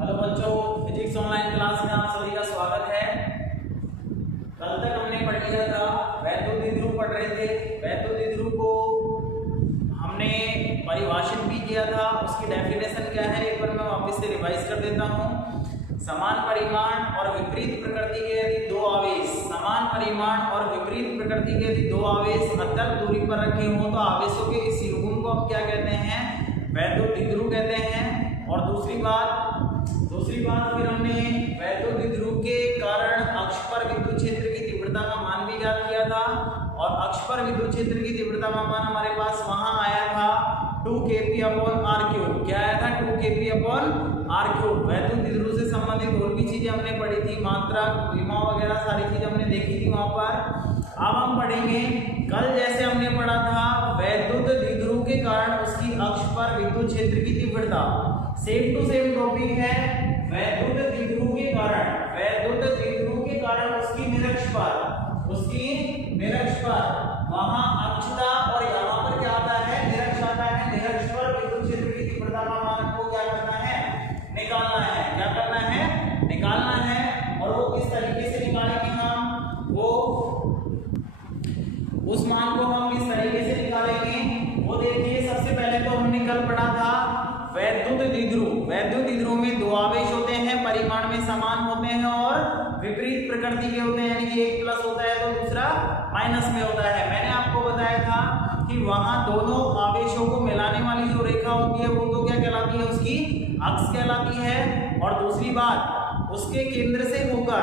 Hello बच्चों, physics online class में आप सभी का स्वागत है। कल तक हमने पढ़ लिया था, वैद्युत द्विध्रुव पढ़ रहे थे। वैद्युत द्विध्रुव को हमने परिभाषित भी किया था, उसकी डेफिनेशन क्या है एक बार मैं वापस से रिवाइज कर देता हूँ। समान परिमाण और विपरीत प्रकृति के यदि दो आवेश, समान परिमाण और विपरीत प्रकृति के यदि दो आवेश अत्यल्प दूरी पर रखे हों तो आवेशों के इस युग्म को हम क्या कहते हैं? वैद्युत द्विध्रुव कहते हैं। और दूसरी बात फिर हमने वैद्युत द्विध्रुव के कारण अक्ष पर विद्युत क्षेत्र की तीव्रता का मान भी ज्ञात किया था। और अक्ष पर विद्युत क्षेत्र की तीव्रता का मान हमारे पास वहां आया था 2kp/r³। क्या आया था? 2kp/r³। वैद्युत द्विध्रुव से संबंधित और भी चीजें हमने पढ़ी थी, मात्रा, विभव वगैरह सारी चीजें हमने देखी थी वहां पर। अब हम पढ़ेंगे, कल जैसे हमने पढ़ा था वैद्युत द्विध्रुव के कारण उसकी अक्ष पर विद्युत क्षेत्र की तीव्रता, सेम टू सेम टॉपिक है। वैद्युत द्विध्रुव के कारण उसकी निरक्ष पर वहां अक्ष था और यहाँ पर क्या आता है? निरक्ष आता है। निरक्ष पर विद्युत क्षेत्र की तीव्रता का मान को क्या करना है? निकालना है। क्या करना है? निकालना है। और वो किस तरीके से निकालेंगे हम? उस मान को हम किस तरीके से निकालेंगे वो देखिए। सबसे पहले तो हमने कल पढ़ा था वैद्युत द्विध्रुव में दो आवेश होते हैं, परिमाण में समान होते हैं और विपरीत प्रकृति के होते हैं, यानी कि एक प्लस होता है तो दूसरा माइनस में होता है। मैंने आपको बताया था कि वहां दोनों आवेशों को मिलाने वाली जो रेखा होती है वो तो क्या कहलाती है? उसकी अक्ष कहलाती है। और दूसरी बात, उसके केंद्र से होकर,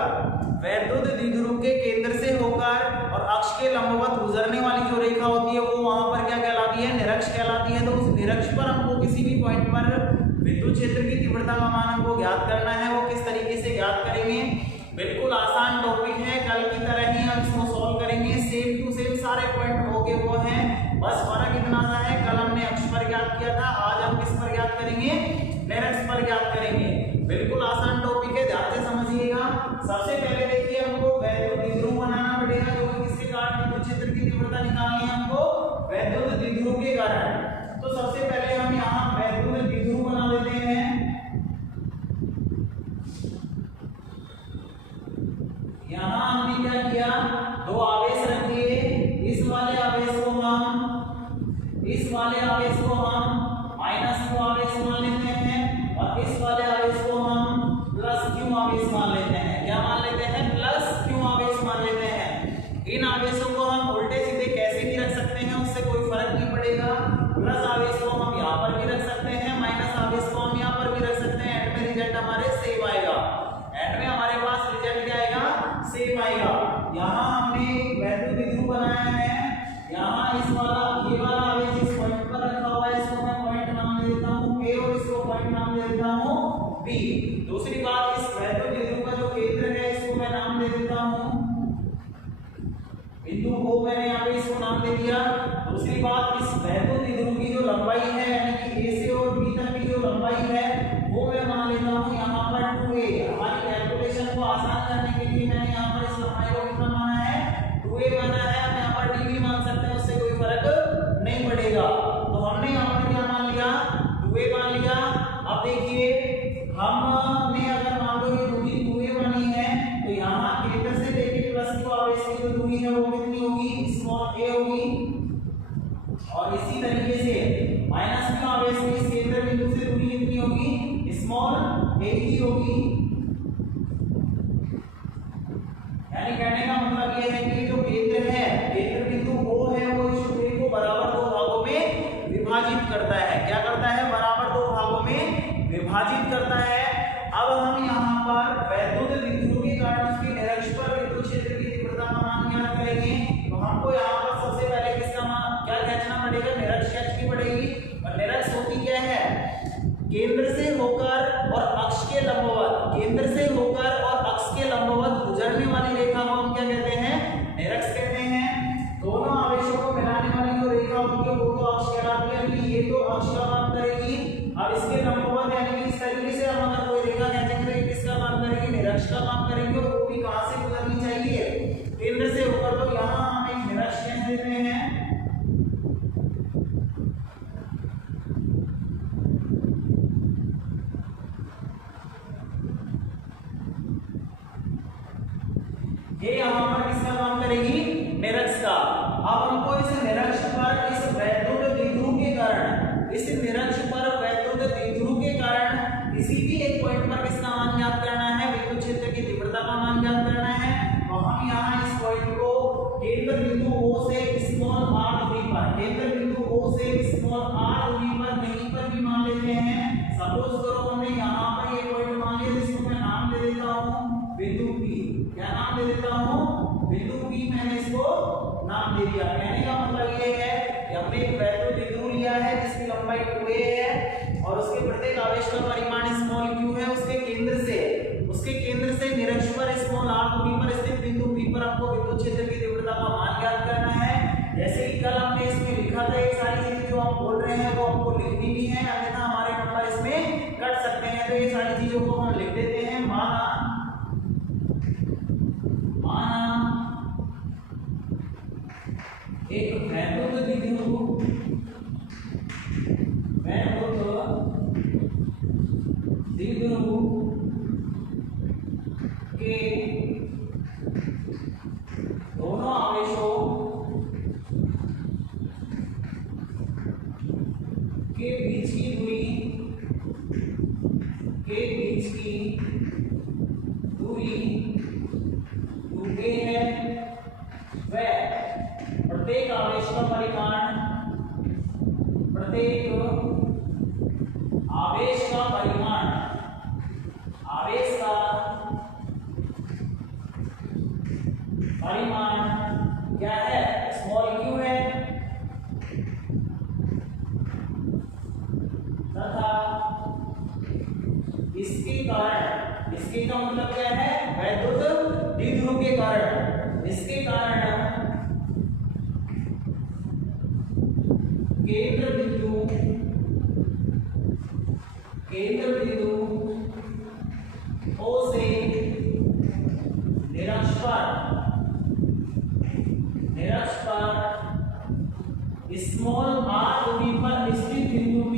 वैद्युत द्विध्रुव के केंद्र से होकर और अक्ष के लंबवत गुजरने वाली जो रेखा होती है वो वहां पर क्या कहलाती है? निरक्ष कहलाती है। तो उस निरक्ष पर हमको किसी भी पॉइंट पर विद्युत क्षेत्र की तीव्रता का मान हमको ज्ञात करना है। वो किस तरीके से ज्ञात करेंगे? बिल्कुल आसान टॉपिक है, कल की तरह ही हम इसको सॉल्व करेंगे। सेम टू सेम सारे पॉइंट होके वो हैं, बस फर्क इतना सा है, कल हमने अक्ष पर ज्ञात किया था, आज हम किस पर ज्ञात करेंगे? निरक्ष पर ज्ञात करेंगे। बिल्कुल आसान टॉपिक है, ध्यान से समझिएगा। सबसे पहले देखिए, हमको वैद्युत द्विध्रुव बनाना पड़ेगा, जो कि किसके कारण विद्युत क्षेत्र की तीव्रता निकालनी है हमको? वैद्युत द्विध्रुव के कारण। तो सबसे पहले हम यहाँ वैद्युत द्विध्रुव बना देते हैं। यहाँ हमने क्या किया? दो आवेश रख दिए। इस वाले आवेश को हम -q आवेश मान लेते हैं और इस वाले आवेश को हम +q आवेश मान लेते हैं। क्या मान लेते हैं? +q आवेश मान लेते हैं। इन आवेशों को हम उल्टे सीधे कैसे भी रख सकते हैं, उससे कोई फर्क नहीं पड़ेगा। प्लस आवेश को हम यहाँ पर भी रख सकते हैं, माइनस आवेश को हम यहाँ पर भी रख सकते हैं। एंड में रिजल्ट हमारे सेम आएगा। एंड में हमारे पास रिजल्ट क्या आएगा? सेम आएगा। यहाँ हमने वैद्युत द्विध्रुव बनाया है। यहाँ ये वाला आवेश इस पॉइंट पर रखा हुआ है, इसको मैं पॉइंट नाम दे देता हूँ A और इसको पॉइंट नाम दे देता हूँ B। दूसरी बात, इस वैद्युत द्विध्रुव का जो केंद्र है इसको मैं नाम दे देता हूँ बिंदु O, मैंने यहाँ पे इसको नाम दे दिया। दूसरी बात, इस वैद्युत द्विध्रुव की जो लंबाई है, यानी कि A से और B तक की जो लंबाई है वो मैं मान लेता हूँ यहाँ पर 2a। हमारी कैलकुलेशन को आसान करने के लिए मैंने यहाँ पर इस लंबाई को कितना माना है? 2a माना है। हम यहाँ पर d भी मान सकते हैं, उससे कोई फर्क नहीं पड़ेगा। तो हमने यहाँ पर क्या मान लिया? 2a मान लिया। अब देखिए, हमने अगर मान लो ये दूरी 2a मानी है तो यहाँ केंद्र से लेके +q आवेश की जो दूरी है वो कितनी होगी? a होगी। और इसी तरीके से -q आवेश की इस केंद्र बिंदु से दूरी कितनी होगी? a ही होगी। यानी कहने का मतलब ये है कि जो केंद्र बिंदु O है वो इस दूरी को बराबर दो भागों में विभाजित करता है। क्या करता है? बराबर दो भागों में विभाजित करता है। अब हम यहाँ पर वैद्युत द्विध्रुव के कारण उसके निरक्ष पर विद्युत क्षेत्र की तीव्रता का मान ज्ञात करेंगे। तो हमको यहाँ पर सबसे पहले किसका मान क्या खींचना पड़ेगा? निरक्ष खींचनी पड़ेगी। और निरक्ष होती क्या है? केंद्र से होकर और अक्ष के लंबवत गुजरने वाली रेखा को हम क्या कहते हैं? निरक्ष कहते हैं। दोनों आवेशों को मिलाने वाली जो रेखा होती है वो तो अक्ष कहलाती है, यानी ये तो अक्ष का काम करेगी। अब इसके लंबवत यानी कि इस तरीके से हम अगर कोई रेखा खींचेंगे तो किसका काम करेगी? निरक्ष का काम करेगी। और वो भी कहां से गुजरनी चाहिए? केंद्र से होकर। तो यहाँ हम एक निरक्ष खींच देते हैं। ये यहाँ पर किसका काम करेगी, निरक्ष का। अब हमको इस निरक्ष पर इस वैद्युत द्विध्रुव के कारण, इस निरक्ष पर वैद्युत द्विध्रुव के कारण किसी भी एक पॉइंट पर किसका मान ज्ञात करना है, विद्युत क्षेत्र की तीव्रता का मान ज्ञात करना है। तो हम यहाँ इस पॉइंट को केंद्र बिंदु O से स्मॉल r दूरी पर, केंद्र बिंदु O से स्मॉल r दूरी पर कहीं पर भी मान लेते हैं। सपोज करो हमने यहाँ पर ये पॉइंट मान लिया, जिसको मैं नाम दे देता हूँ बिंदु P। क्या नाम दे देता हूँ, बिंदु P। मैंने इसको नाम दे दिया। कहने का मतलब ये है कि हमने एक वैद्युत द्विध्रुव लिया है जिसकी लंबाई 2a है और उसके प्रत्येक आवेश का परिमाण स्मॉल q है। उसके केंद्र से निरक्ष पर स्मॉल r दूरी पर स्थित बिंदु P पर आपको विद्युत क्षेत्र की तीव्रता का मान ज्ञात करना है। जैसे कि कल हमने इसमें लिखा था, ये सारी चीजें जो हम बोल रहे हैं वो हमको लिखनी भी है, अन्यथा हमारे नंबर इसमें कट सकते हैं। तो ये सारी चीजों को हम लिख देते हैं। माना एक वैद्युत द्विध्रुव के दोनों आवेशों के बीच की दूरी 2a है। वह प्रत्येक आवेश का परिमाण, क्या है, स्मॉल q है। तथा इसके कारण, इसके का मतलब क्या है, वैद्युत द्विध्रुव के कारण, इसके कारण केंद्र बिंदु O से निरक्ष पर स्मॉल r दूरी पर स्थित बिंदु P,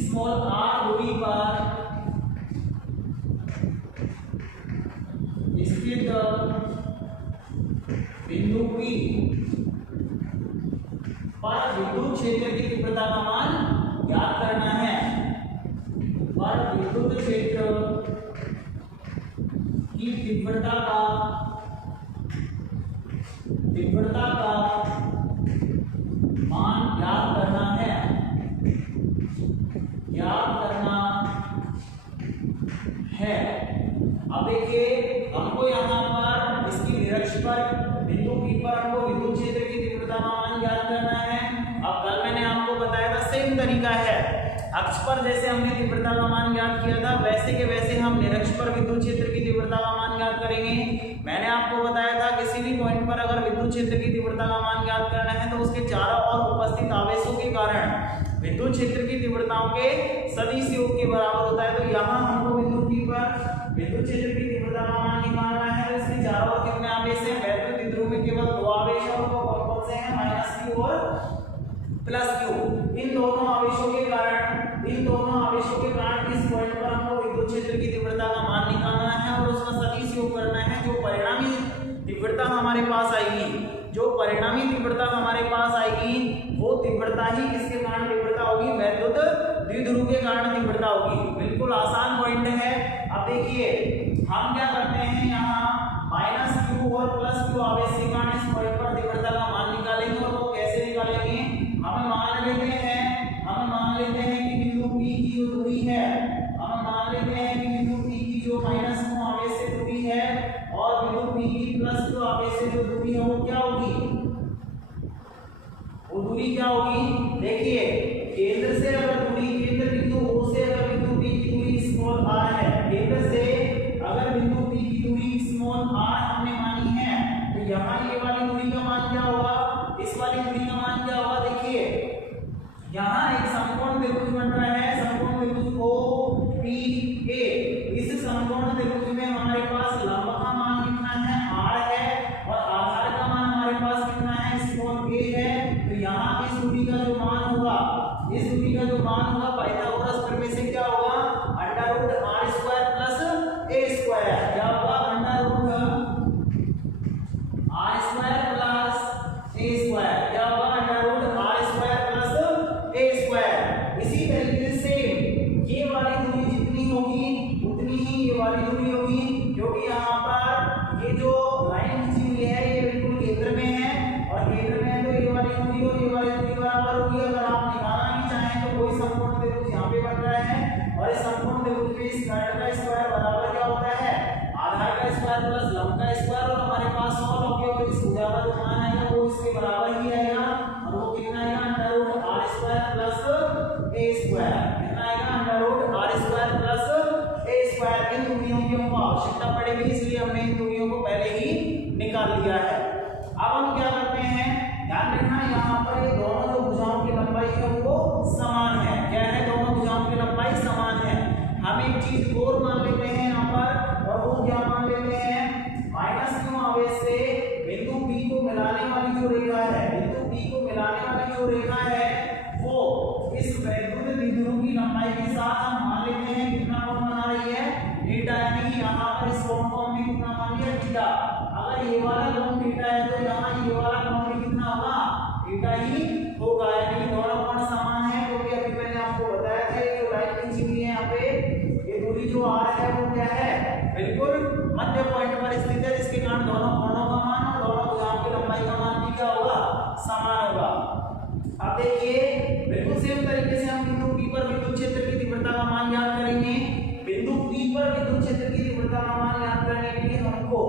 स्मॉल r दूरी पर स्थित बिंदु P पर विद्युत क्षेत्र की तीव्रता का मान ज्ञात करना है। पर विद्युत क्षेत्र की तीव्रता का मान ज्ञात करना है, अब देखिए हमको यहाँ पर इसकी निरक्ष पर बिंदु P पर हमको विद्युत क्षेत्र की तीव्रता का मान ज्ञात करना है। अब कल मैंने आपको बताया था सेम तरीका है, अक्ष पर जैसे हमने तीव्रता का मान ज्ञात किया था वैसे के वैसे हम निरक्ष पर विद्युत क्षेत्र की तीव्रता का मान ज्ञात करेंगे। मैंने आपको बताया था किसी भी पॉइंट पर अगर विद्युत क्षेत्र की तीव्रता का मान ज्ञात करना है तो उसके चारों ओर उपस्थित आवेशों के कारण विद्युत क्षेत्र की तीव्रताओं के सदिश योग के बराबर होता है। तो यहाँ हमको बिंदु P पर विद्युत क्षेत्र की तीव्रता का मान निकालना है। इसके चारों ओर कितने आवेश हैं, वैद्युत द्विध्रुव में केवल 2 आवेश हैं और वो कौन-कौन से हैं, -q और +q। इन दोनों आवेशों के कारण इस पॉइंट पर हमको विद्युत क्षेत्र की तीव्रता का मान निकालना है और उसका सदिश योग करना है। जो परिणामी तीव्रता हमारे पास आएगी वो तीव्रता ही किसके कारण तीव्रता होगी, वैद्युत द्विध्रुव के कारण तीव्रता होगी। बिल्कुल आसान पॉइंट है। अब देखिए हम क्या करते हैं, यहाँ -q और +q आवेश के कारण इस पॉइंट पर तीव्रता का मान निकालेंगे। और वो कैसे निकालेंगे, हमें मान लेते हैं कि बिंदु P की जो दूरी है, जो -q आवेश से दूरी है और बिंदु P की +q आवेश से जो दूरी है वो क्या होगी, देखिए केंद्र बिंदु O से अगर बिंदु P की दूरी स्मॉल r है, केंद्र से अगर बिंदु P की दूरी स्मॉल r हमने मानी है तो यहाँ ये वाली दूरी का मान क्या होगा, इस वाली दूरी का मान क्या होगा। देखिए यहाँ एक समकोण त्रिभुज बन रहा है, समकोण त्रिभुज OPA। इस समकोण त्रिभुज में हमारे पास लंब का मान कितना है, r है और आधार का मान हमारे पास कितना है, स्मॉल a है। तो यहाँ इस दूरी का जो मान होगा पाइथागोरस प्रमेय से क्या होगा, √r² + a²। क्या होगा, √r² इज सेम, ये वाली दूरी जितनी होगी उतनी ही ये वाली दूरी होगी, क्योंकि यहाँ पर ये जो लाइन खींची हुई है ये बिल्कुल केंद्र में है, और केंद्र में है तो ये वाली दूरी और ये वाली दूरी बराबर होगी। अगर आप निकालना भी चाहें तो कोई समकोण त्रिभुज यहाँ पे बन रहा है, और इस समकोण त्रिभुज में इस घन का स्क्वायर बराबर क्या होता है, आधार का स्क्वायर प्लस लंब का स्क्वायर, और हमारे पास 100 लंब के और इस भुजा का जो मान आएगा वो इसके बराबर ही आएगा, और वो कितना आएगा √r² प्लस a², कितना आएगा √r² प्लस a²। इन दूरियों की हमको आवश्यकता पड़ेगी, इसलिए हमने इन दूरियों को पहले ही निकाल लिया है। अब हम क्या करते हैं, ध्यान रखना यहाँ पर ये दोनों जो भुजाओं की लंबाई है वो समान है। क्या है, दोनों भुजाओं की लंबाई समान है। हम एक चीज और मान लेते हैं यहाँ पर, और वो क्या मान लेते हैं, -q आवेश से बिंदु P को मिलाने वाली जो रेखा है, बिंदु P को मिलाने वाली जो रेखा है वो इस वैद्युत द्विध्रुव की लंबाई के साथ हम मान लेते हैं कितना कोण बना रही है, थीटा, यानी कि यहाँ पर इस कोण को हमने कितना मान लिया, थीटा। अगर ये वाला कोण थीटा है तो यहाँ ये वाला कोण भी कितना होगा, थीटा ही होगा, यानी कि दोनों कोण समान है। क्योंकि अभी मैंने आपको बताया था ये जो लाइन खींची हुई है यहाँ पे, ये दूरी जो r है वो क्या है, बिल्कुल मध्य पॉइंट पर स्थित है, जिसके कारण दोनों कोणों का मान और दोनों भुजाओं की लंबाई का मान भी क्या होगा, समान होगा। अब देखिए बिल्कुल सेम तरीके से हम बिंदु P पर विद्युत क्षेत्र की तीव्रता का मान ज्ञात करेंगे। बिंदु P पर विद्युत क्षेत्र की तीव्रता का मान ज्ञात करने के लिए हमको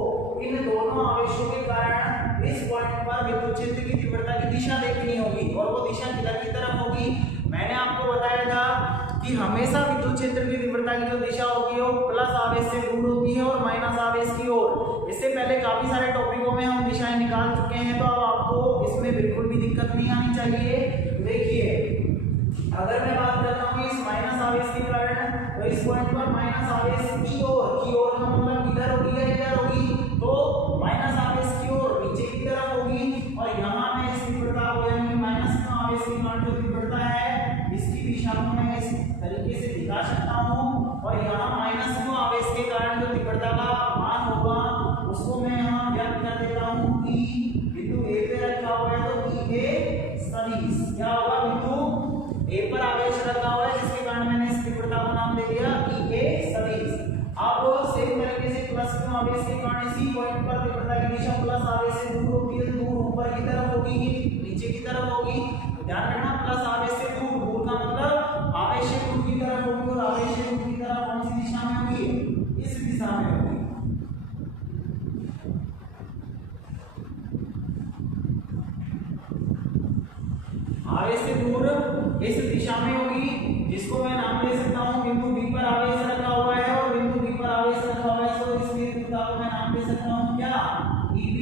इन दोनों आवेशों के कारण इस पॉइंट पर विद्युत क्षेत्र की तीव्रता की दिशा देखनी होगी, और वो दिशा किधर की तरफ होगी। मैंने आपको बताया था कि हमेशा विद्युत क्षेत्र की तीव्रता की जो दिशा होगी वो प्लस आवेश से दूर होती है और माइनस आवेश की ओर। इससे पहले काफी सारे टॉपिकों में हम दिशाएं निकाल चुके हैं, तो अब आपको इसमें बिल्कुल भी दिक्कत नहीं आनी चाहिए। देखिए अगर मैं बात करता हूँ इस माइनस आवेश के कारण, तो इस पॉइंट पर माइनस आवेश की ओर का मतलब इधर होगी या इधर होगी, तो माइनस आवेश की ओर नीचे की तरफ होगी, और यहाँ मैं इस तीव्रता को यानी माइनस का आवेश के कारण जो तीव्रता है इसकी दिशा को मैं इस तरीके से दिखा सकता हूँ, और यहाँ माइनस का आवेश के कारण जो तीव्रता का मान होगा उसको मैं यहाँ व्यक्त कर देता हूँ कि बिंदु A पे रखा हुआ है तो E A सदिश, क्या होगा, बिंदु A पर आवेश रखा हुआ है जिसके कारण मैंने इस तीव्रता को नाम दे दिया E A सदिश। अब सेम तरीके से प्लस q आवेश के कारण इसी पॉइंट पर तीव्रता की दिशा प्लस आवेश से दूर होती है, दूर ऊपर की तरफ होगी, नीचे की तरफ होगी। तो ध्यान रखना प्लस आवेश से दूर, दूर का मतलब आवेश से दूर की तरफ होगी, और आवेश से दूर की तरफ कौन सी दिशा में होगी, इस दिशा में होगी। आवेश से दूर इस दिशा में होगी, जिसको मैं नाम दे सकता हूं बिंदु B पर आवेश रखा हुआ है, और बिंदु B पर आवेश रखा हुआ है तो इसकी तीव्रता को मैं नाम दे सकता हूं क्या, EB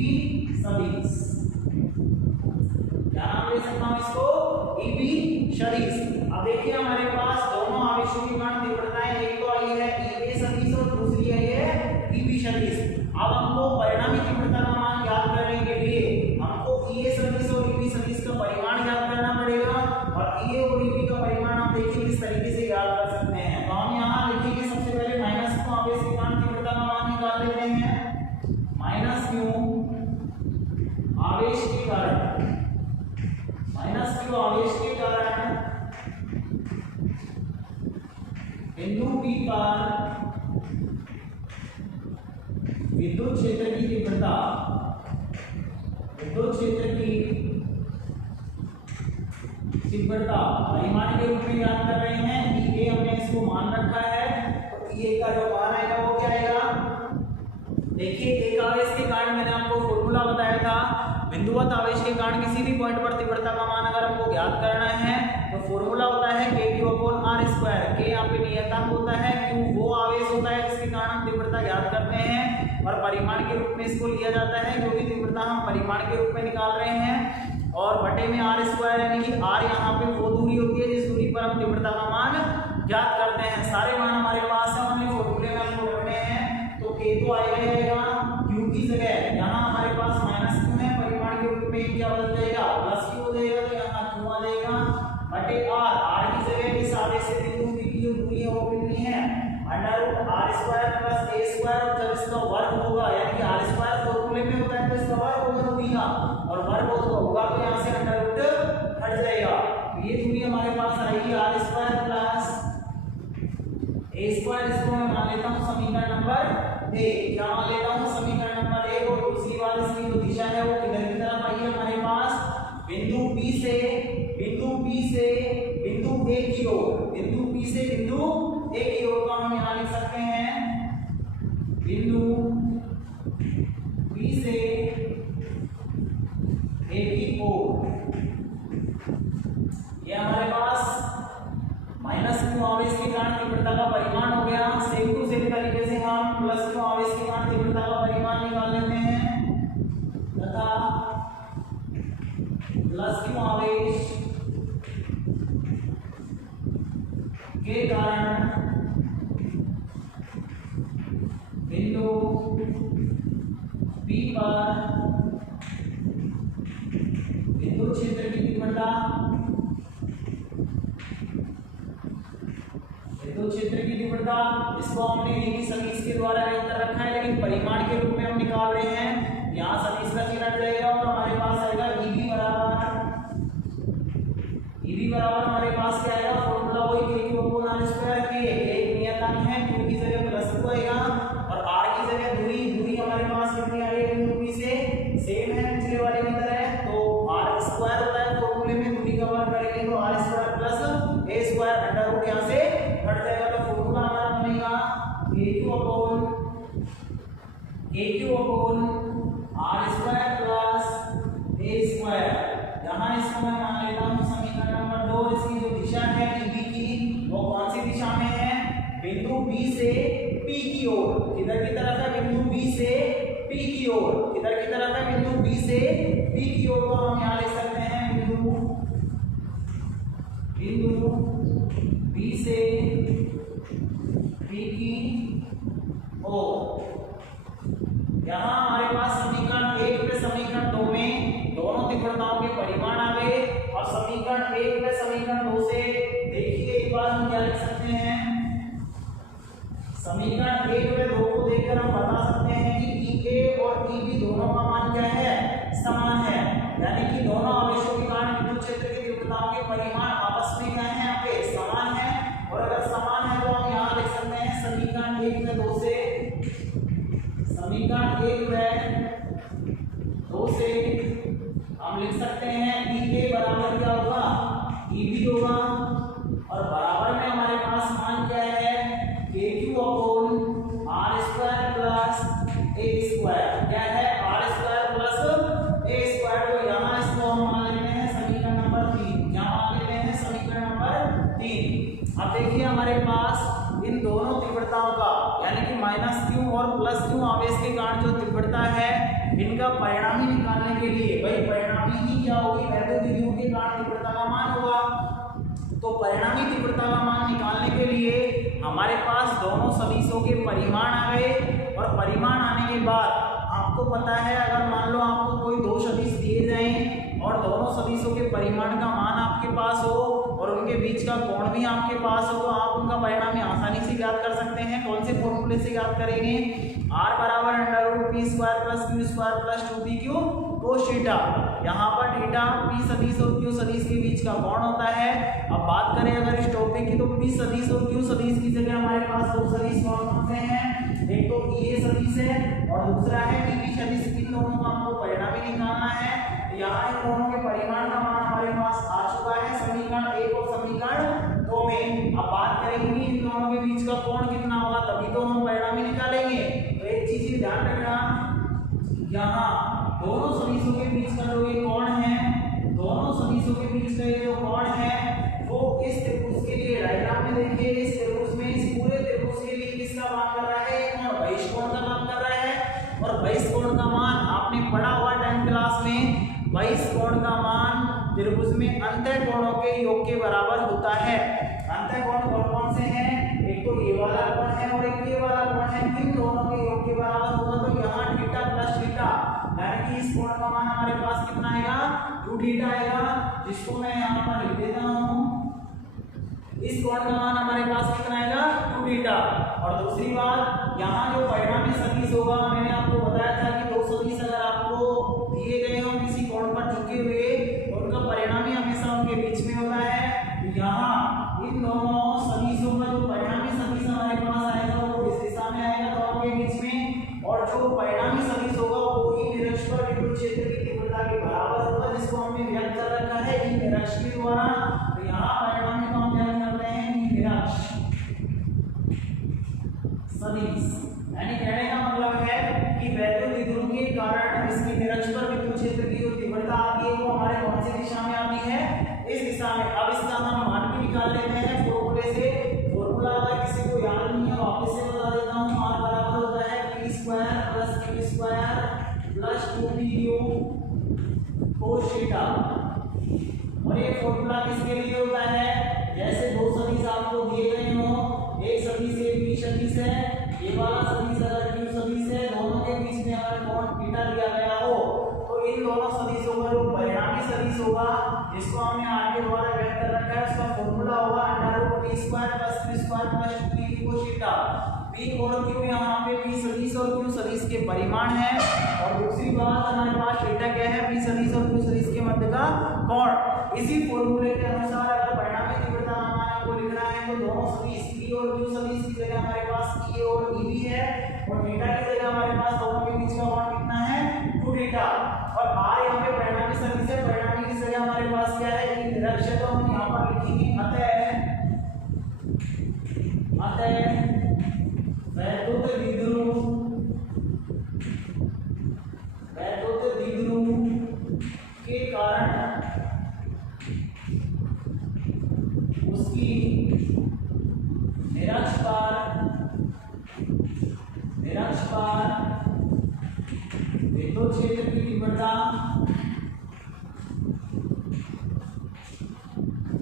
सदिश। क्या नाम दे सकता हूं इसको, EB सदिश। अब देखिए हमारे पास दोनों आवेशों की मान तीव्रताएं, एक तो आई है EA सदिश और दूसरी आई है EB सदिश। अब हमको परिणामी तीव्रता का मान ज्ञात करने के लिए हमको EA सदिश और EB सदिश का परिमाण ज्ञात करना पड़ेगा, और EA और EB का परिमाण हम देखिए किस तरीके से ज्ञात कर सकते हैं। तो हम यहाँ लिखेंगे सबसे पहले माइनस q आवेश के कारण तीव्रता का मान निकाल लेते हैं, माइनस q आवेश के कारण, माइनस q आवेश के कारण बिंदु P पर विद्युत क्षेत्र की तीव्रता, विद्युत क्षेत्र की तीव्रता परिमाण के रूप में ज्ञात कर रहे हैं। E हमने इसको मान रखा है, तो E का जो मान आएगा वो क्या आएगा, देखिए एक आवेश के कारण मैंने आपको फॉर्मूला बताया था, बिंदुवत आवेश के कारण किसी भी पॉइंट पर तीव्रता का मान अगर हमको ज्ञात करना है तो फॉर्मूला होता है K/r²। K यहाँ पे नियतांक होता है, Q वो आवेश होता है जिसके कारण हम तीव्रता ज्ञात करते हैं, और परिमाण के रूप में इसको लिया जाता है, क्योंकि तीव्रता हम परिमाण के रूप में निकाल रहे हैं, और बटे में r² यानी कि r यहाँ पे वो दूरी होती है जिस दूरी पर हम तीव्रता का मान ज्ञात करते हैं। सारे मान हमारे पास है, हमने फॉर्मूले में हमको रखने हैं, तो K तो आएगा Q की जगह यहाँ हमारे पास माइनस q है, परिमाण के रूप में क्या बदल जाएगा, प्लस q हो जाएगा, तो यहाँ q आ जाएगा, बटे r की जगह इस आवेश से बिंदु P की जो दूरी है वो कितनी है, √r² प्लस a², और जब इसका वर्ग होगा यानी कि r² फॉर्मूले में होता है तो इसका वर्ग होगा दूरी का, और वर्ग होगा तो यहाँ से अंडर रूट हट जाएगा। ये दूरी हमारे पास आएगी r² प्लस ए स्क्वायर इसको मैं मान लेता हूँ समीकरण नंबर ए, क्या मान लेता हूँ समीकरण नंबर ए। और दूसरी बात इसकी जो दिशा है वो किधर की तरफ आई है हमारे पास, बिंदु P से बिंदु A की ओर, बिंदु P से बिंदु A की ओर का हम यहाँ लिख सकते हैं बिंदु P से A की ओर। ये हमारे पास माइनस क्यू आवेश के कारण तीव्रता का परिमाण हो गया। सेम टू सेम तरीके से हम प्लस क्यू आवेश के कारण तीव्रता का परिमाण निकाल लेते हैं तथा प्लस क्यू आवेश के कारण बिंदु P पर विद्युत क्षेत्र की तीव्रता, विद्युत क्षेत्र की तीव्रता इसको हमने नीली सदिश के द्वारा व्यक्त कर रखा है, लेकिन परिमाण के रूप में हम निकाल रहे हैं। यहाँ सदिश का चिन्ह रहेगा और हमारे पास आएगा Eb बराबर हमारे पास क्या आएगा, फॉर्मूला वही k q upon r square. k एक नियतांक है, q की जगह प्लस q आएगा और r की जगह दूरी हमारे पास कितनी आ रही है बिंदु P से, सेम है पिछले वाले की तरह, तो r स्क्वायर होता है फॉर्मूले में, दूरी का वर्ग करेंगे तो r square plus a square under root यहाँ से हट जाएगा। तो फॉर्मूला हमारा बनेगा k q upon r square plus a square. यहाँ इसको मैं मान लेता हूँ समीकरण नंबर 2। इसकी जो दिशा है Eb की वो कौन सी दिशा में है, बिंदु B से P की ओर। किधर की तरफ है, बिंदु B से P की ओर। किधर की तरफ है, बिंदु B से P की ओर। तो हम यहाँ ले सकते हैं बिंदु B से P की ओर। यहाँ हमारे पास समीकरण 1 पे समीकरण 2 में दोनों तीव्रताओं के परिमाण आ गए, और समीकरण 1 पे समीकरण 2 से देखिए एक बार हम क्या लिख सकते हैं। समीकरण 1 पे 2 को देखकर हम बता सकते हैं कि Ea और Eb दोनों का मान क्या है, समान है, यानी कि दोनों आवेशों के कारण विद्युत क्षेत्र की तीव्रताओं के परिमाण आपस में क्या है, आपके समान है। और अगर समान है तो हम यहाँ लिख सकते हैं समीकरण 1 में 2 से, समीकरण 1 में 2 से हम लिख सकते हैं Ea बराबर क्या होगा, Eb होगा, और बराबर में हमारे पास मान क्या है, k q upon r square plus a square. क्या है, r square plus a square. तो यहाँ इसको हम मान लेते हैं समीकरण नंबर 3, यहाँ मान लेते हैं समीकरण नंबर 3। अब देखिए हमारे पास इन दोनों तीव्रताओं का, यानी कि माइनस क्यू और प्लस क्यू आवेश के कारण जो तीव्रता है, इनका परिणामी निकालने के लिए, भाई परिणामी ही क्या होगी, वैद्युत द्विध्रुव के कारण तीव्रता का मान होगा। तो परिणामी तीव्रता का मान निकालने के लिए हमारे पास दोनों सदिशों के परिमाण आ गए, और परिमाण आने के बाद आपको पता है, अगर मान लो आपको कोई दो सदिश दिए जाएं और दोनों सदिशों के परिमाण का मान आपके पास हो और उनके बीच का कोण भी आपके पास हो, तो आप उनका परिणामी आसानी से ज्ञात कर सकते हैं। कौन से फॉर्मूले से ज्ञात करेंगे, r बराबर under root p square plus q square plus 2pq cos theta. यहाँ पर थीटा p सदिश और q सदिश के बीच का कोण होता है। अब बात करें अगर इस टॉपिक की, तो p सदिश और q सदिश की जगह हमारे पास दो सदिश कौन से हैं, एक तो Ea सदिश है और दूसरा है Eb सदिश। इन दोनों का हमको परिणामी निकालना है। यहाँ इन दोनों के परिमाण का मान हमारे पास आ चुका है समीकरण 1 और समीकरण 2 में। अब बात करेंगे इन दोनों के बीच का कोण कितना होगा, तभी तो हम परिणामी निकालेंगे। तो एक चीज ध्यान रखना, यहाँ दोनों सदिशों के बीच का जो ये कोण है, दोनों सदिशों के बीच का जो कोण है, वो इस त्रिभुज के लिए डायग्राम में देखिए, इस त्रिभुज में, इस पूरे त्रिभुज के लिए किसका काम कर रहा है, कोण बहिष्कोण का काम कर रहा है। और बहिष्कोण का मान आपने पढ़ा हुआ 10th क्लास में, बहिष्कोण का मान त्रिभुज में अंतः कोणों के योग के बराबर होता है। अंतः कोण कौन कौन से हैं, एक तो ये वाला कोण है और एक ये वाला कोण है, इन दोनों के योग के बराबर होगा। तो यहाँ थीटा प्लस थीटा, यानी कि इस कोण का मान हमारे पास कितना आएगा, 2 थीटा आएगा, जिसको मैं यहाँ पर लिख देता हूँ। इस कोण का मान हमारे पास कितना आएगा, 2 थीटा। और दूसरी बात, यहाँ जो परिणामी सदिश होगा, मैंने आपको बताया था कि दो सदिश अगर आपको दिए गए हो किसी कोण पर झुके हुए, तो उनका परिणामी हमेशा उनके बीच में होता है। यहाँ इन दोनों सदिशों का जो परिणामी सदिश हमारे निरक्ष के द्वारा। तो यहाँ परिमाण में हम क्या करते हैं कि निरक्ष सदिश, यानी कहने का मतलब है कि वैद्युत द्विध्रुव के कारण इसके निरक्ष पर विद्युत क्षेत्र की जो तीव्रता आती है वो हमारे कौन सी दिशा में आती है, इस दिशा में। अब इसका हम मान भी निकाल लेते हैं फॉर्मूले से। फॉर्मूला अगर किसी को याद नहीं है वापस से बता देता हूँ। r बराबर होता है p square plus q square plus 2pq cos theta. और ये फॉर्मूला किसके लिए होता है, जैसे दो सदिश आपको दिए गए हो, एक सदिश से p सदिश है, ये वाला सदिश अगर q सदिश है, दोनों के बीच में अगर कोण थीटा लिया गया हो तो इन दोनों सदिशों का जो परिणामी सदिश होगा जिसको हमने r के द्वारा व्यक्त कर रखा है उसका फॉर्मूला होगा √p square plus q square plus 2p cos theta. p और q यहाँ पे p सदिश और q सदिश के परिमाण है, और दूसरी बात हमारे पास थीटा क्या है, p सदिश और q सदिश के मध्य का कोण। इसी फॉर्मूले के अनुसार अगर परिणामी तीव्रता मान को लिखना है तो दोनों सदिश p और q सदिश की जगह हमारे पास e और eb है, और थीटा की जगह हमारे पास दोनों के बीच का कोण कितना है 2 थीटा। और r यहाँ पे परिणामी सदिश है, परिणामी की जगह हमारे पास क्या है कि निरक्ष, तो हम यहाँ पर लिखेंगे अतः वैद्युत द्विध्रुव के कारण उसकी निरक्ष पार विद्युत क्षेत्र की तीव्रता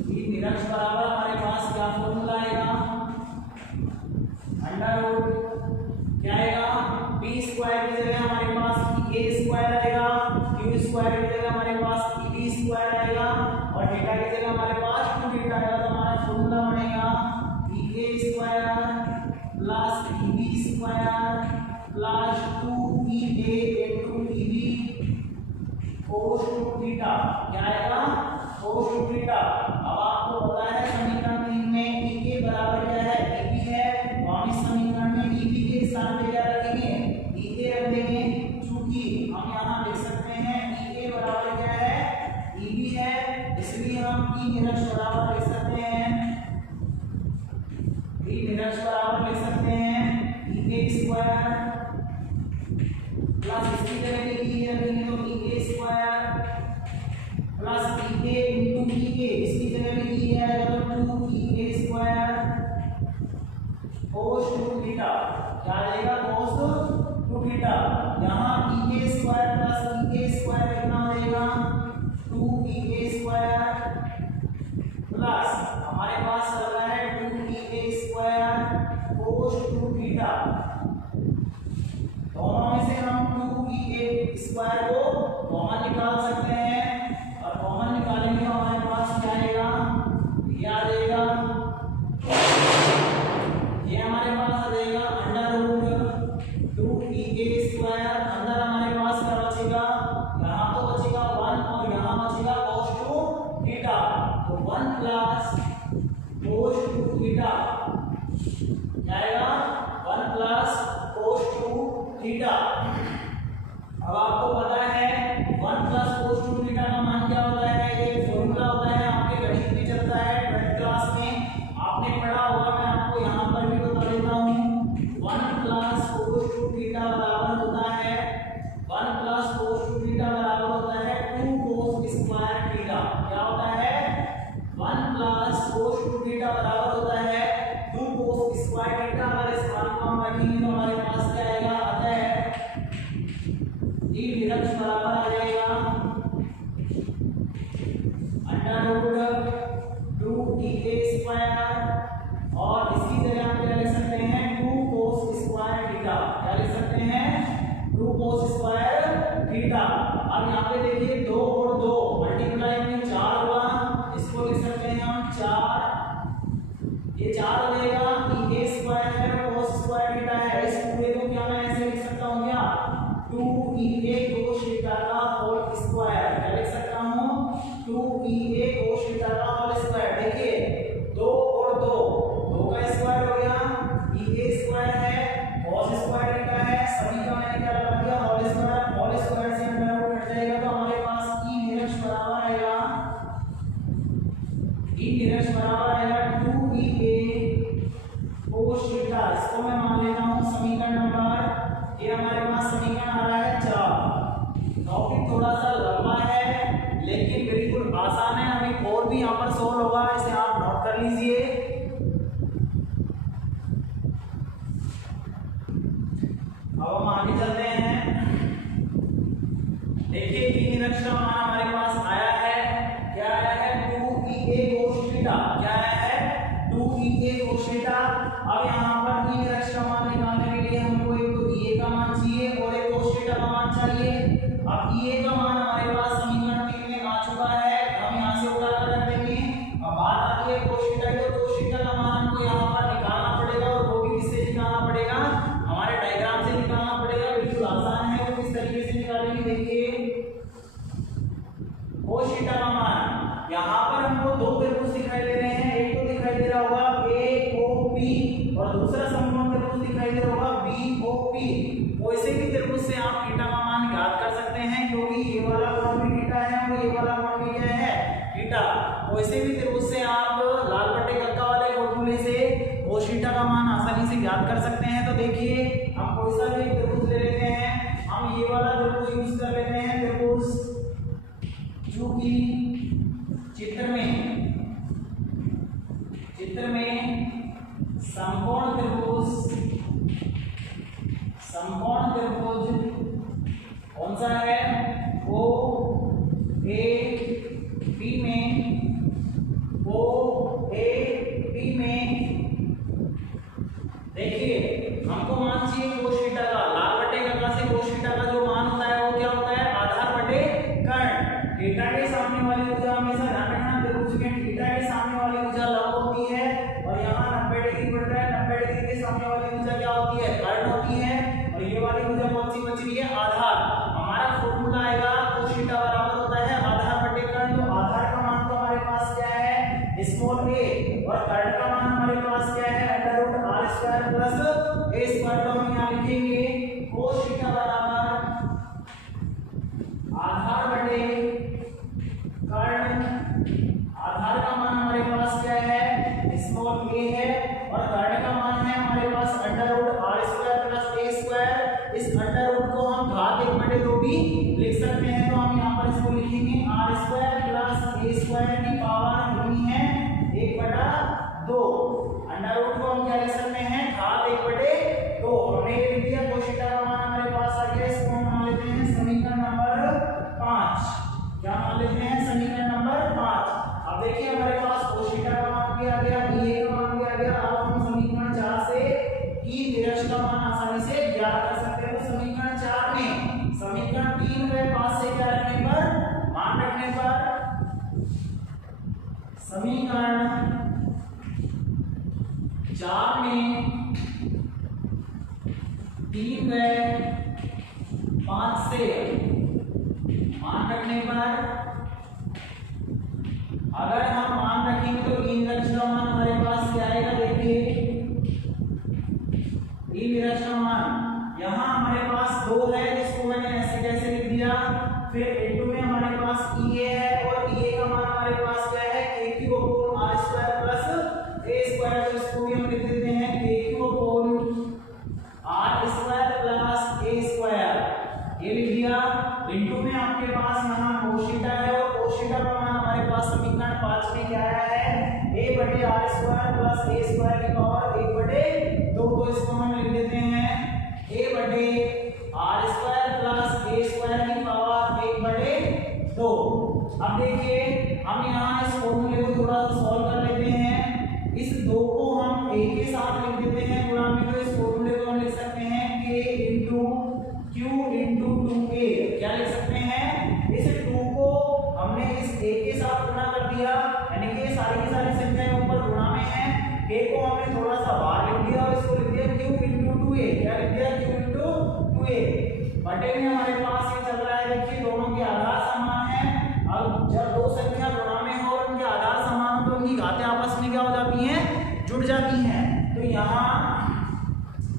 की निरक्ष बराबर हमारे पास क्या फॉर्मूला आएगा, अंडर रूट क्या आएगा, p स्क्वायर की जगह हमारे पास a स्क्वायर आएगा, q स्क्वायर की जगह हमारे पास eb स्क्वायर आएगा, और थीटा की जगह हमारे पास 2 थीटा आएगा। तो हमारा फॉर्मूला बनेगा ea square plus eb square plus 2ea into eb cos 2 theta. क्या आएगा cos 2 थीटा। अब आपको पता है समीकरण 3 में e के बराबर क्या है, eb है, तो हम इस समीकरण में eb के स्थान पे क्या रखेंगे, e के रख देंगे, चूंकि हम यहाँ लिख सकते हैं e के बराबर क्या है eb है, इसलिए हम e निरक्ष बराबर लिख सकते हैं, e निरक्ष बराबर लिख सकते हैं e स्क्वायर प्लस इसकी जगह पे e रखेंगे तो e square plus e into e, इसकी जगह पे e है तो 2e स्क्वायर cos 2 थीटा। क्या आएगा cos 2 थीटा। यहाँ e square plus e square कितना हो जाएगा 2e स्क्वायर प्लस हमारे पास चल रहा है 2e स्क्वायर cos 2 थीटा। दोनों में से हम 2e स्क्वायर को कॉमन निकाल सकते हैं, और कॉमन निकालेंगे तो हमारे पास क्या आएगा, ये आ जाएगा, ये हमारे पास आ जाएगा अंडर रूट 2e स्क्वायर, अंदर हमारे पास क्या बचेगा, यहाँ तो बचेगा 1 और यहाँ बचेगा cos 2 थीटा। तो 1 प्लस cos 2 थीटा क्या आएगा 1 प्लस cos 2 थीटा। अब आपको पता है 1 प्लस cos 2 थीटा का मान क्या होता है, ये फॉर्मूला होता है, आपके गणित में चलता है, 12th क्लास में आपने पढ़ा होगा, मैं आपको यहाँ पर भी बता देता हूँ। 1 प्लस cos 2 थीटा बराबर होता है 1 प्लस cos 2 थीटा बराबर होता है 2 cos स्क्वायर थीटा। क्या होता है 1 प्लस cos 2 थीटा बराबर होता है 2 cos स्क्वायर थीटा। अगर इस मान को हम रखेंगे तो हमारे पास क्या आएगा, अतः e निरक्ष बराबर आ जाएगा अंडर रूट 2e स्क्वायर, और इसकी जगह हम क्या लिख सकते हैं 2 cos स्क्वायर थीटा। क्या लिख सकते हैं 2 cos स्क्वायर थीटा। अब यहाँ पे देखिए 2 और 2 मल्टीप्लाई में 4 हुआ, इसको लिख सकते हैं हम 4, ये 4 हो जाएगा e स्क्वायर है cos स्क्वायर थीटा है, इसको अब हम आगे चलते हैं। देखिए तीन निरक्षर मान हमारे पास आया है, क्या आया है 2EA cos थीटा, क्या आया है 2EA cos थीटा। अब यहाँ पर ई निरक्षर मान निकालने के लिए हमको एक तो EA का मान चाहिए और एक cos थीटा का मान चाहिए। अब EA का मान हमारे पास समीकरण 3 में आ चुका है, हम यहाँ से उठा कर रख देंगे। अब बात आती है cos थीटा की, तो cos थीटा का मान हमको यहाँ पर निकालना पड़ेगा और वो भी किससे निकालना पड़ेगा, हमारे डायग्राम से निकालना पड़ेगा। बिल्कुल आसान है, वो किस तरीके से निकालेंगे देखिए। cos थीटा का मान यहाँ पर हमको दो त्रिभुज दिखाई दे रहे हैं, एक तो दिखाई दे रहा होगा AOP और दूसरा समकोण त्रिभुज दिखाई दे रहा होगा BOP। वैसे भी त्रिभुज से आप थीटा का मान ज्ञात कर सकते हैं, क्योंकि ये वाला कोण भी थीटा है और ये वाला कोण भी क्या है थीटा। वैसे भी त्रिभुज से आप लाल बटे कक्का वाले फॉर्मूले से cos थीटा का मान आसानी से ज्ञात कर सकते हैं। तो देखिए हम कोई सा भी त्रिभुज ले लेते हैं, हम ये वाला त्रिभुज यूज कर लेते हैं। त्रिभुज चूंकि चित्र में समकोण त्रिभुज कौन सा है, OAP में देखिए हमको मान चाहिए cos थीटा का, लाल बटे कक्का से cos थीटा का जो मान होता है वो क्या होता है, आधार बटे कर्ण। थीटा के सामने वाली भुजा हमेशा ध्यान रखना, त्रिभुज के थीटा के सामने वाली भुजा लंब होती है और यहाँ 90 डिग्री बन रहा है, 90 डिग्री के सामने वाली भुजा क्या होती है, कर्ण होती है। और ये वाली भुजा कौन सी बच रही है, आधार। हमारा फॉर्मूला आएगा cos थीटा बराबर होता है आधार बटे कर्ण। तो आधार का मान तो हमारे पास क्या है स्मॉल a और कर्ण का मान हमारे पास क्या है √r² प्लस a²। तो हम यहाँ लिखेंगे cos थीटा बराबर आधार बटे कर्ण। आधार का मान हमारे पास क्या है स्मॉल a है और कर्ण का मान है हमारे पास √r² प्लस a²। इस √ को हम घात 1/2 भी लिख सकते हैं। तो हम यहाँ पर इसको लिखेंगे r² प्लस a² की पावर कितनी है 1/2। √ को हम क्या लिख सकते हैं घात 1/2। हमने ये लिख दिया। cos थीटा का मान हमारे पास आ गया, इसको हम मान लेते हैं समीकरण नंबर 5। क्या मान लेते हैं समीकरण नंबर 5। अब देखिए हमारे पास cos थीटा का मान भी आ गया, EA का मान भी आ गया। अब हम समीकरण 4 से ई निरक्षर का मान आसानी से ज्ञात कर सकते हैं। तो समीकरण 4 में समीकरण 3 में 5 से क्या रखने पर मान रखने पर समीकरण 4 में 3 व 5 से मान रखने पर अगर हम मान रखेंगे तो ई निरक्षर मान हमारे पास क्या आएगा देखिए। ई निरक्षर मान यहाँ हमारे पास 2 है, जिसको मैंने ऐसे कैसे लिख दिया। फिर इनटू में हमारे पास EA है और EA का मान हमारे पास क्या है KQ upon r² plus a²। तो इसको भी हम लिख देते हैं KQ upon r² plus a²। ये लिख दिया। इनटू में आपके पास यहाँ cos थीटा है और cos थीटा का मान हमारे पास समीकरण 5 में क्या आया है a बटे r² प्लस a² की पावर 1/2। तो इसको हम लिख देते हैं a बटे r² प्लस a² की पावर 1/2। अब देखिए हम यहाँ इस फॉर्मूले को थोड़ा सा सॉल्व कर लेते हैं। इस 2 को हम a के साथ लिख देते हैं गुणा में। तो इस फॉर्मूले को हम लिख सकते हैं k × q × 2a। क्या लिख सकते हैं, इस 2 को हमने इस a के साथ गुणा कर दिया, यानी कि सारी की सारी संख्याएं ऊपर गुणा में है। a को हमने थोड़ा सा बाहर लिख दिया और इसको लिख दिया q × 2a। क्या लिख दिया q × 2a। बटे में हमारे पास ये चल रहा है, देखिए दोनों के आधार समान है। अब जब दो संख्या गुणा में हो और उनके आधार समान हो तो उनकी घातें आपस में क्या हो जाती हैं, जुड़ जाती हैं। तो यहाँ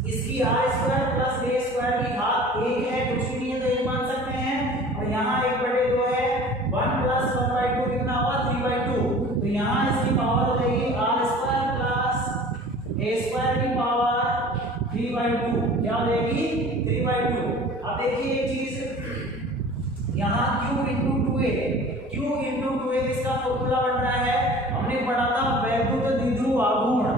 इसकी r² प्लस a² की घात 1 है, कुछ भी नहीं है तो 1 मान सकते हैं। और यहाँ 1/2 है, 1 प्लस 1/2 कितना हुआ 3/2। तो यहाँ इसकी पावर हो जाएगी r² प्लस a² की पावर 3/2। क्या हो जाएगी 3/2। अब देखिए एक चीज यहाँ q × 2a, q × 2a इसका फॉर्मूला बन रहा है, हमने पढ़ा था वैद्युत द्विध्रुव आघूर्ण।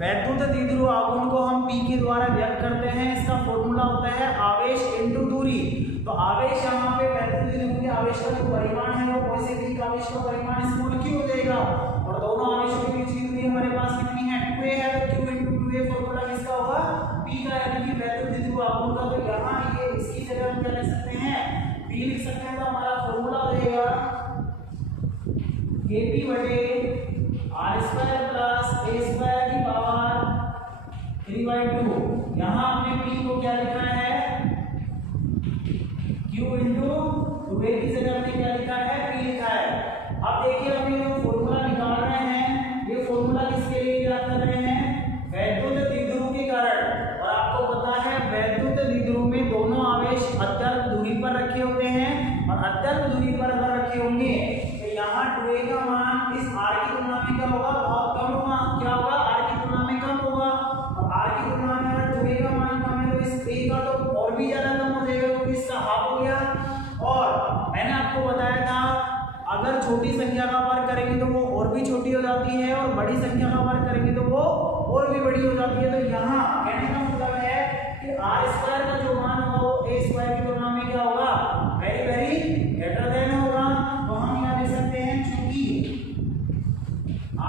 वैद्युत द्विध्रुव आघूर्ण को हम P के द्वारा व्यक्त करते हैं। इसका फॉर्मूला होता है आवेश इनटू दूरी। तो आवेश यहाँ पे वैद्युत द्विध्रुव के आवेश का जो परिमाण है वो कोई से भी एक आवेश का परिमाण इस मोल Q हो जाएगा, और दोनों आवेशों के बीच की दूरी हमारे पास कितनी है 2a है, तो Q इनटू 2a फॉर्मूला किसका होगा P का, यानी कि वैद्युत द्विध्रुव आघूर्ण का। तो यहाँ ये इसकी जगह हम क्या लिख सकते हैं P लिख सकते हैं। तो हमारा फॉर्मूला हो जाएगा Kp बटे r square plus a square की पावर 3/2। यहाँ हमने P को क्या लिखा है Q इंटू 2a की जगह हमने क्या लिखा है P लिखा है। अब देखिए हम ये जो फॉर्मूला निकाल रहे हैं ये फॉर्मूला किसके लिए याद कर रहे हैं वैद्युत द्विध्रुव के कारण। और आपको पता है वैद्युत द्विध्रुव में दोनों आवेश अत्यल्प दूरी पर रखे होते हैं, और अत्यल्प दूरी पर अगर रखे होंगे तो यहाँ 2a का मान इस r की तुलना में क्या होगा बहुत कम होगा। क्या होगा r की तुलना में कम होगा, और r की तुलना में अगर 2a का मान कम है तो इस a का तो और भी ज्यादा कम हो जाएगा, क्योंकि इसका हाफ हो गया। और मैंने आपको बताया था अगर छोटी संख्या का वर्ग करेंगे तो वो और भी छोटी हो जाती है, और बड़ी संख्या का वर्ग करेंगे तो वो और भी बड़ी हो जाती है। तो यहाँ कहने का मतलब है कि r स्क्वायर का जो मान होगा वो a स्क्वायर की तुलना में क्या होगा वेरी वेरी ग्रेटर देन होगा। तो हम यहाँ लिख सकते हैं चूंकि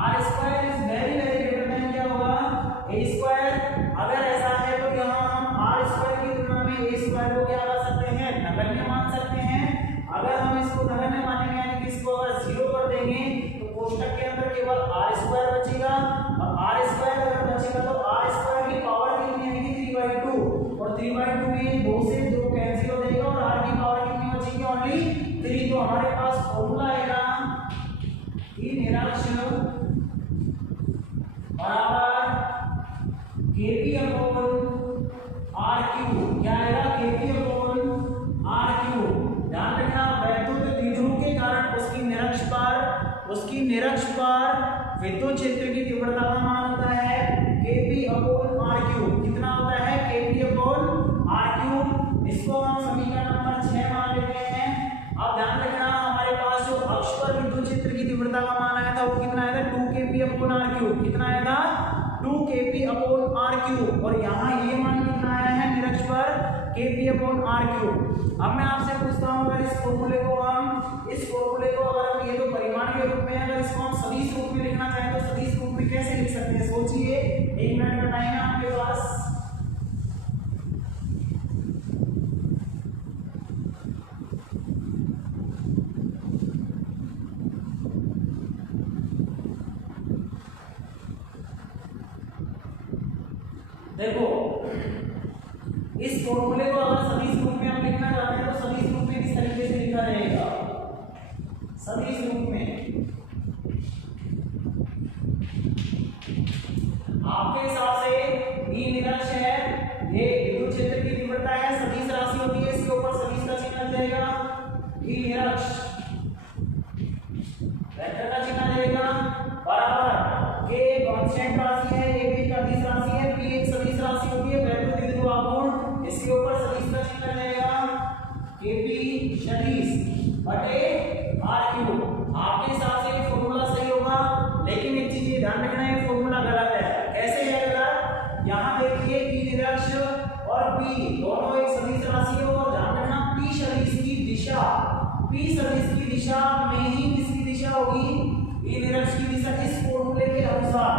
r square is very very greater than क्या होगा a स्क्वायर। अगर ऐसा है तो यहाँ हम r स्क्वायर की तुलना में a स्क्वायर को क्या कर सकते हैं नगण्य मान सकते हैं। अगर हम इसको नगण्य मानेंगे यानी कि इसको अगर 0 कर देंगे तो कोष्टक के अंदर केवल r स्क्वायर बचेगा, और r स्क्वायर अगर बचेगा तो r स्क्वायर की पावर कितनी आएगी 3/2, और 3/2 में 2 से 2 कैंसिल हो जाएगा, और r की पावर कितनी बचेगी ओनली 3। तो हमारे पास फॉर्मूला आएगा E निरक्ष बराबर Kp अपॉन RQ। क्या आएगा Kp अपॉन RQ। ध्यान रखना वैद्युत द्विध्रुव के कारण उसकी निरक्ष पर विद्युत क्षेत्र की तीव्रता का मान होता है Kp अपॉन RQ। कितना होता है Kp अपॉन RQ। इसको हम समीकरण नंबर 6 मान लेते हैं। अब ध्यान रखना हमारे पास जो अक्ष पर विद्युत क्षेत्र की तीव्रता का मान आया था वो कितना आया था 2Kp अपॉन RQ। कितना आया था 2Kp अपॉन RQ, और यहाँ ये मान कितना आया है निरक्ष पर Kp अपॉन RQ। अब मैं आपसे पूछता हूँ अगर इस फॉर्मूले को अगर हम ये तो परिमाण के रूप में अगर इसको हम सदिश रूप में लिखना चाहें तो सदिश रूप में कैसे लिख सकते हैं सोचिए। 1 मिनट का टाइम है आपके पास। देखो इस फॉर्मूले को अगर सदिश रूप में हम लिखना चाहते हैं तो सदिश रूप में किस तरीके से लिखा जाएगा सदिश रूप में आपके हिसाब से E निरक्ष है, ये विद्युत क्षेत्र की तीव्रता है, सदिश राशि होती है, इसके ऊपर सदिश का चिन्ह आ जाएगा E निरक्ष वेक्टर का चिन्ह आ जाएगा बराबर K कांस्टेंट राशि है, A भी सदिश राशि है, P एक सदिश राशि होती है वैद्युत द्विध्रुव आघूर्ण, इसके ऊपर सदिश का चिन्ह आ जाएगा Kp सदिश बटे RQ। आपके हिसाब से ये फॉर्मूला सही होगा, लेकिन एक चीज ध्यान रखना है फॉर्मूला गलत है। कैसे है गलत? यहाँ देखिए E निरक्ष और P दोनों एक सदिश राशि है, और ध्यान रखना P सदिश की दिशा में ही किसकी दिशा होगी E निरक्ष की दिशा। इस फॉर्मूले के अनुसार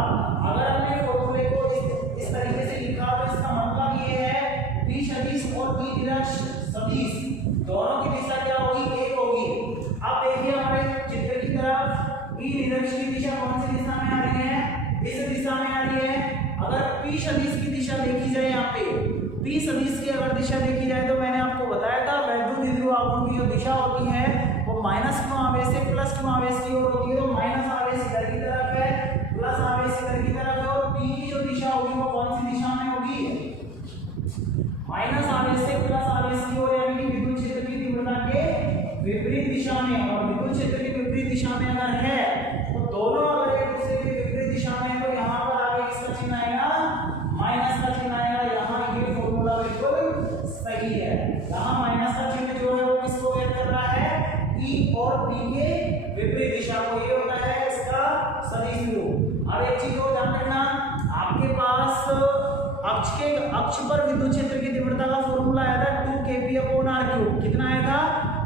अगर हमने फॉर्मूले को इस तरीके से लिखा तो इसका मतलब ये है P सदिश और E निरक्ष सदिश दोनों की दिशा क्या होगी एक होगी। अब देखिए हमारे चित्र की तरफ E निरक्ष की दिशा कौन सी दिशा में आ रही है इस दिशा में आ रही है। अगर P सदिश की दिशा देखी जाए यहाँ पे P सदिश की अगर दिशा देखी जाए तो मैंने आपको बताया था वैद्युत द्विध्रुव आघूर्ण की जो दिशा होती है वो माइनस क्यों आवेश से प्लस क्यों आवेश की ओर होती है। तो माइनस आवेश इधर की तरफ है, प्लस आवेश इधर की तरफ है, और P की जो दिशा होगी वो कौन सी दिशा में होगी माइनस आवेश से प्लस आवेश की ओर, यानी कि विद्युत क्षेत्र की तीव्रता के विपरीत दिशा में। और विद्युत क्षेत्र की विपरीत दिशा में अगर है तो दोनों अगर एक दूसरे के विपरीत दिशा में तो यहाँ पर आगे किसका चिन्ह आएगा माइनस का चिन्ह आएगा। यहाँ ये फॉर्मूला बिल्कुल सही है। यहाँ माइनस का चिन्ह जो है वो किसको व्यक्त कर रहा है E और P के विपरीत दिशा को। ये होता है इसका सदिश रूप। अब एक चीज को ध्यान रखना आपके अक्ष पर विद्युत क्षेत्र की तीव्रता का फॉर्मूला आया था 2kp/r³। कितना आया था?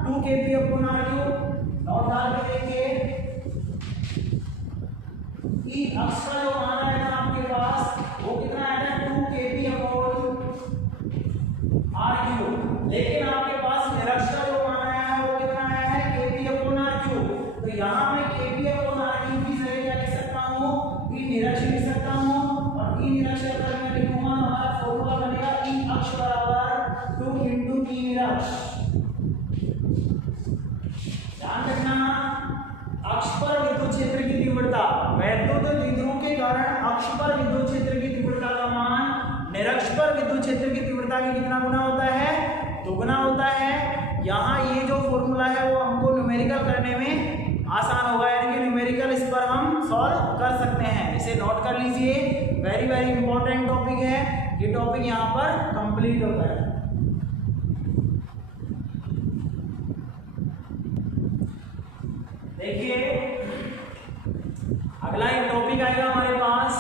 2kp/r³। नोट डाल के देखिए, ई अक्ष का जो मान आया था आपके पास वो कितना आया था? 2kp/r³। लेकिन आपके पास निरक्ष का जो मान आया है वो कितना आया है? kp/r³। तो यहाँ मैं kp/r³ की जगह क्या लिख सकता हूँ? ई निरक्ष लिख सकता हूँ, और ई निरक्ष अगर मैं लिखूंगा हमारा फॉर्मूला बनेगा ई अक्ष बराबर 2 × ई निरक्ष। ध्यान रखना, अक्ष पर विद्युत क्षेत्र की तीव्रता, वैद्युत द्विध्रुव के कारण अक्ष पर विद्युत क्षेत्र की तीव्रता का मान निरक्ष पर विद्युत क्षेत्र की तीव्रता के कितना गुना होता है? दुगुना होता है। यहाँ ये जो फॉर्मूला है वो हमको न्यूमेरिकल करने में आसान होगा, यानी कि न्यूमेरिकल इस पर हम सॉल्व कर सकते हैं। इसे नोट कर लीजिए, वेरी वेरी इंपॉर्टेंट टॉपिक है। ये टॉपिक यहाँ पर कंप्लीट होता है। देखिए अगला एक टॉपिक आएगा हमारे पास,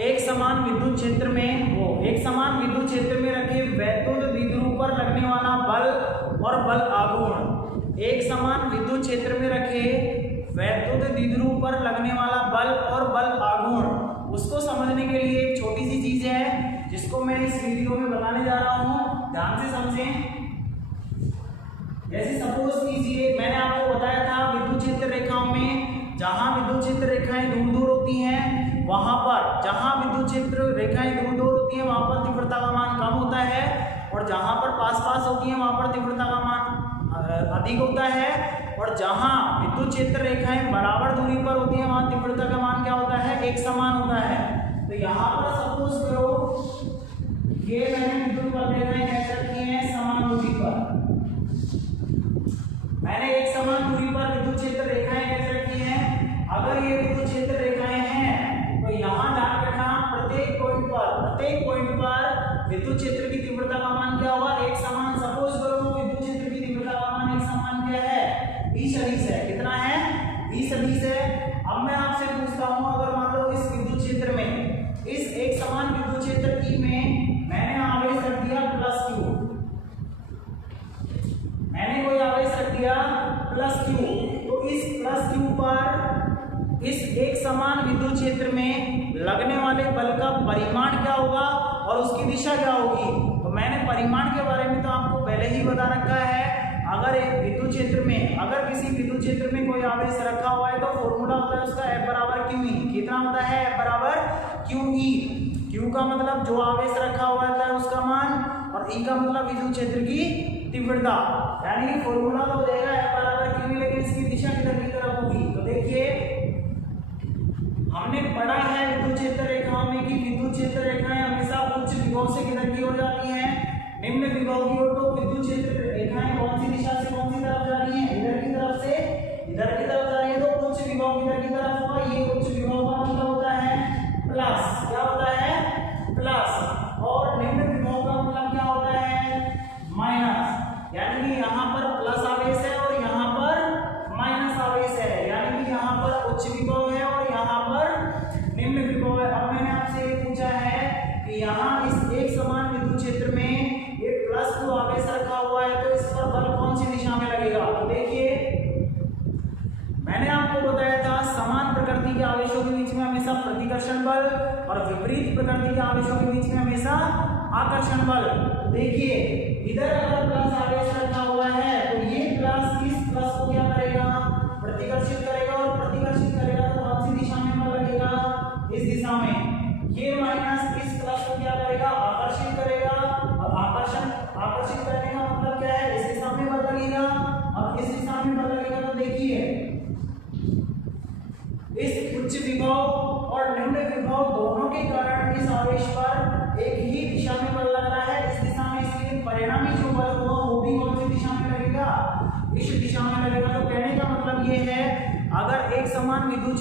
एक समान विद्युत क्षेत्र में रखे वैद्युत द्विध्रुव पर लगने वाला बल और बल आघूर्ण। एक समान विद्युत क्षेत्र में रखे वैद्युत द्विध्रुव पर लगने वाला बल और बल आघूर्ण, उसको समझने के लिए एक छोटी सी चीज है जिसको मैं इस वीडियो में बताने जा रहा हूं, ध्यान से समझें। जैसे सपोज कीजिए, मैंने आपको बताया था विद्युत क्षेत्र रेखाओं में जहां विद्युत क्षेत्र रेखाएं दूर दूर होती हैं, वहां पर जहां विद्युत क्षेत्र रेखाएं दूर दूर होती हैं वहां पर तीव्रता का मान कम होता है, और जहां पर पास पास होती है वहां पर तीव्रता का मान अधिक होता है, और जहां विद्युत क्षेत्र रेखाएं बराबर दूरी पर होती है वहां तीव्रता का मान क्या होता है? एक समान होता है। तो यहाँ पर सपोज करो ये मैंने विद्युत रेखाएं कैसे रखी हैं? समान दूरी पर। मैंने एक समान दूरी पर विद्युत क्षेत्र रेखाएं कैसे रखी हैं? अगर ये विद्युत क्षेत्र रेखाएं हैं तो यहाँ ध्यान रखना, प्रत्येक पॉइंट पर विद्युत क्षेत्र की तीव्रता का मान क्या होगा? एक समान। सपोज करो विद्युत क्षेत्र की तीव्रता का मान एक समान क्या है? ई सदिश है। कितना है? ई सदिश है। अब मैं आपसे पूछता हूँ, अगर मान लो इस विद्युत क्षेत्र में, इस एक समान विद्युत क्षेत्र ई में मैंने आवेश रख दिया +q, मैंने कोई आवेश रख दिया +q, तो इस +q पर इस एक समान विद्युत क्षेत्र में लगने वाले बल का परिमाण क्या होगा और उसकी दिशा क्या होगी? तो मैंने परिमाण के बारे में तो आपको पहले ही बता रखा है। अगर एक विद्युत क्षेत्र में, अगर किसी विद्युत क्षेत्र में कोई आवेश रखा हुआ है तो फॉर्मूला होता है उसका F = QE। कितना होता है? F = QE। Q का मतलब जो आवेश रखा हुआ है उसका मान, और E का मतलब विद्युत क्षेत्र की तीव्रता। यानी फॉर्मूला तो देगा F = QE, लेकिन इसकी दिशा किधर की तरफ होगी? तो देखिए हमने पढ़ा है विद्युत क्षेत्र रेखाओं में कि विद्युत क्षेत्र रेखाएं हमेशा उच्च विभव से किधर की ओर जाती हैं? निम्न विभव की ओर। तो विद्युत क्षेत्र रेखाएं कौन सी दिशा से कौन सी तरफ जा रही हैं? इधर की तरफ से इधर की तरफ जा रही है। तो उच्च विभव किधर की तरफ होगा? ये उच्च विभव का मतलब होता है प्लस। क्या होता है? प्लस। और निम्न विभव का मतलब क्या होता है? माइनस। यानी कि यहाँ पर प्लस आवेश है और यहाँ पर माइनस आवेश है, यानी कि यहाँ पर उच्च विभव है और यहाँ पर निम्न विभव है। अब मैंने आपसे ये पूछा है कि यहाँ इस एक समान विद्युत क्षेत्र में ये +q आवेश रखा हुआ है, तो इस पर बल कौन सी दिशा में लगेगा? तो देखिए मैंने आपको बताया था समान प्रकृति के आवेशों के बीच में हमेशा प्रतिकर्षण बल और विपरीत प्रकृति के आवेशों के बीच में हमेशा आकर्षण बल। देखिए इधर अगर प्लस आवेश रखा हुआ है तो ये प्लस इस प्लस को क्या करेगा? प्रतिकर्षित करेगा, और प्रतिकर्षित करेगा तो कौन सी दिशा में बल लगेगा? इस दिशा में। ये माइनस इस प्लस को क्या करेगा? आकर्षित करेगा, और आकर्षित करने का मतलब क्या है? इस दिशा में बल लगेगा, और इस दिशा में बल लगेगा। तो देखिए इस उच्च विभव और निम्न विभव दोनों के कारण इस आवेश पर एक ही दिशा में बल लग रहा है, इस दिशा में। इसलिए परिणामी जो बल होगा वो भी कौन सी दिशा में लगेगा? इस दिशा में लगेगा। तो कहने का मतलब ये है, अगर एक समान विद्युत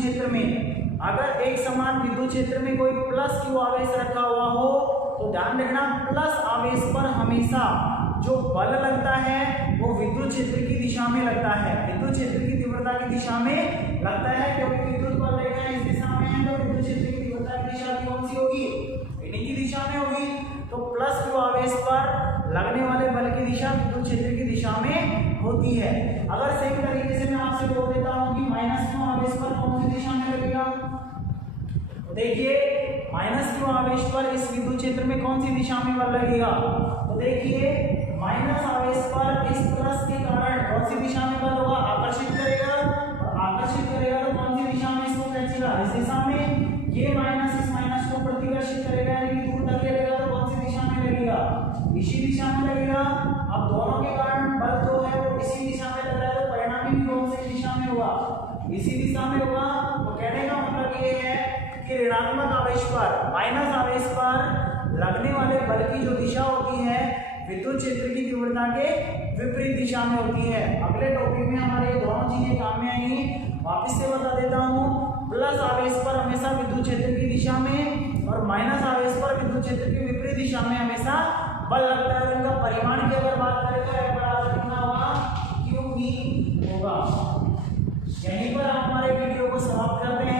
क्षेत्र में कोई +q आवेश रखा हुआ हो तो ध्यान रखना प्लस आवेश पर हमेशा जो बल लगता है वो विद्युत क्षेत्र की दिशा में लगता है, विद्युत क्षेत्र की तीव्रता की दिशा में लगता है, क्योंकि विद्युत बल रेखा इस दिशा में है तो विद्युत क्षेत्र की तीव्रता की दिशा कौन सी होगी? कितनी की दिशा में होगी, तो प्लस क्यू आवेश पर लगने वाले बल की दिशा विद्युत क्षेत्र की दिशा में होती है। अगर सेम तरीके से मैं आपसे बोल देता हूं कि माइनस क्यू आवेश पर कौन सी दिशा में लगेगा, तो देखिए माइनस क्यू आवेश पर इस विद्युत क्षेत्र में कौन सी दिशा में बल लगेगा, तो देखिए माइनस आवेश पर इस प्लस के कारण कौन सी दिशा में बल होगा, आकर्षित करेगा, और आकर्षित करेगा तो कौन सी दिशा में इसको खींचेगा, इस दिशा में। ये माइनस इस माइनस को प्रतिकर्षित करेगा यानी कि दूर धकेलेगा, तो कौन सी दिशा में लगेगा, इसी दिशा में लगेगा। अब दोनों के कारण बल जो है वो इसी दिशा में लग रहा है, तो परिणामी भी कौन सी दिशा में होगा, इसी दिशा में होगा। तो कहने का मतलब ये है कि ऋणात्मक आवेश पर, माइनस आवेश पर लगने वाले बल की जो दिशा होती है विद्युत क्षेत्र की तीव्रता के विपरीत दिशा में होती है। अगले टॉपिक में हमारे दोनों चीजें काम में आएंगी। वापस से बता देता हूँ, प्लस आवेश पर हमेशा विद्युत क्षेत्र की दिशा में और माइनस आवेश पर विद्युत क्षेत्र की विपरीत दिशा में हमेशा बल लगता है। उनका परिमाण की अगर बात करें तो F बराबर कितना होगा, QV होगा। यहीं पर हमारे वीडियो को समाप्त करते हैं।